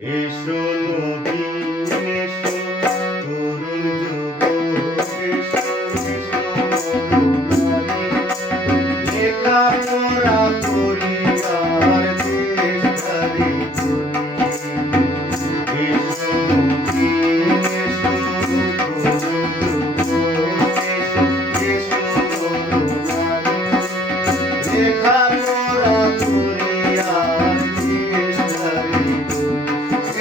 এসো নবীন এসো তরুণ যুবক এসো এসো নবীন লেখাপড়া করি আর দেশ ধারি করি এসো নবীন এসো তরুণ যুবক এসো এসো নবীন লেখাপড়া করি আর দেশ ধারি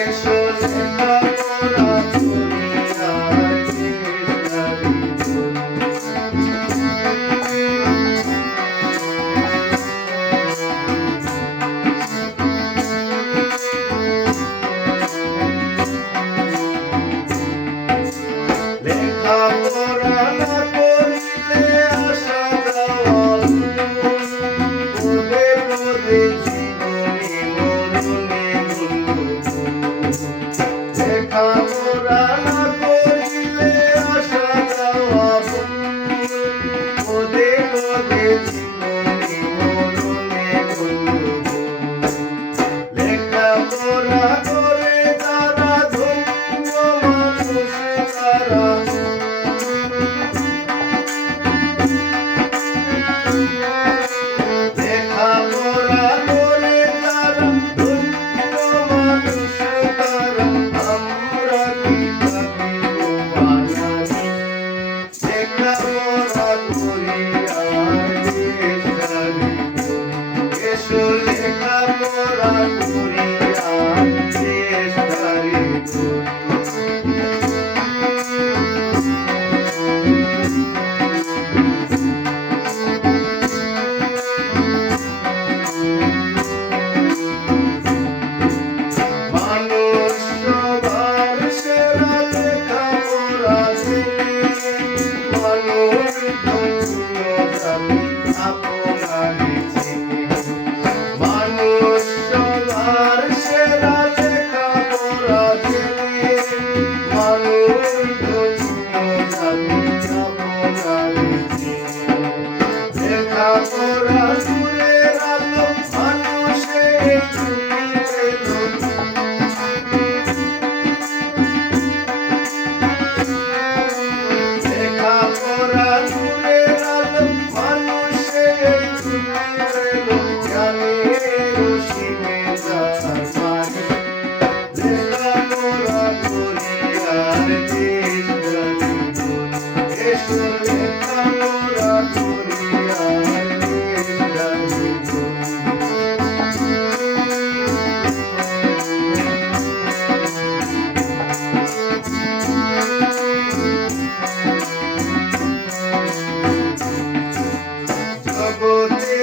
এসো লেখাপড়া করি আর দেশ ধারি লেখাপড়া না করিলে আসা যাওয়া পদে পদে জীবনে মরণে বন্ধু লেখাপড়া না করিলে আসা যাওয়া পদে পদে জীবনে মরণে বন্ধু লেখাপড়া করে তারা ধন্য মানুষ তারা লেখাপড়া করে তারা ধন্য মানুষ তারা আমরা কি থাকিব বাঙালি লেখাপড়া করি আর দেশ ধারি এসো লেখাপড়া করি আর দেশ ধারি মানুষ সবার সেরা লেখাপড়া জেনে মানুষ ধন্য জাতি আপনারে চেনে মানুষ সবার সেরা লেখাপড়া জেনে মানুষ ধন্য জাতি আপনারে চেনে লেখাপড়া দূরের আলো মানুষের চুপি পেল লেখাপড়া দূরের আলো মানুষের চুপি পেল জ্ঞানের সীমে যার মানে লেখাপড়া করি আর দেশ ধারি এসো লেখাপড়া করি আর দেশ ধারি জগতে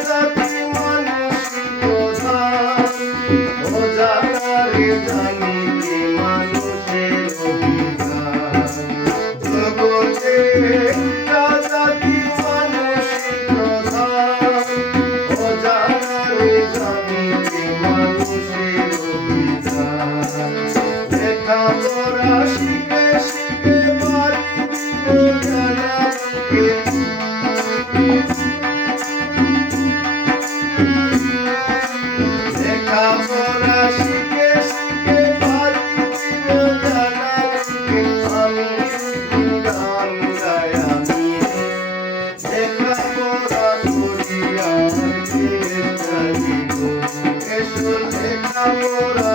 জাতি মানুষ প্রধান অজানারে জানিতে মানুষের অভিধান জগতে জাতি মানুষ প্রধান অজানারে জানিতে মানুষের অভিধান লেখাপড়া শিখে শিখে বাড়ি দিব জানাকে লেখাপড়া শিখে শিখে বাড়ি দিব জানাকে আমি গান গাই আমি লেখাপড়া করি আর দেশ ধারি এসো লেখাপড়া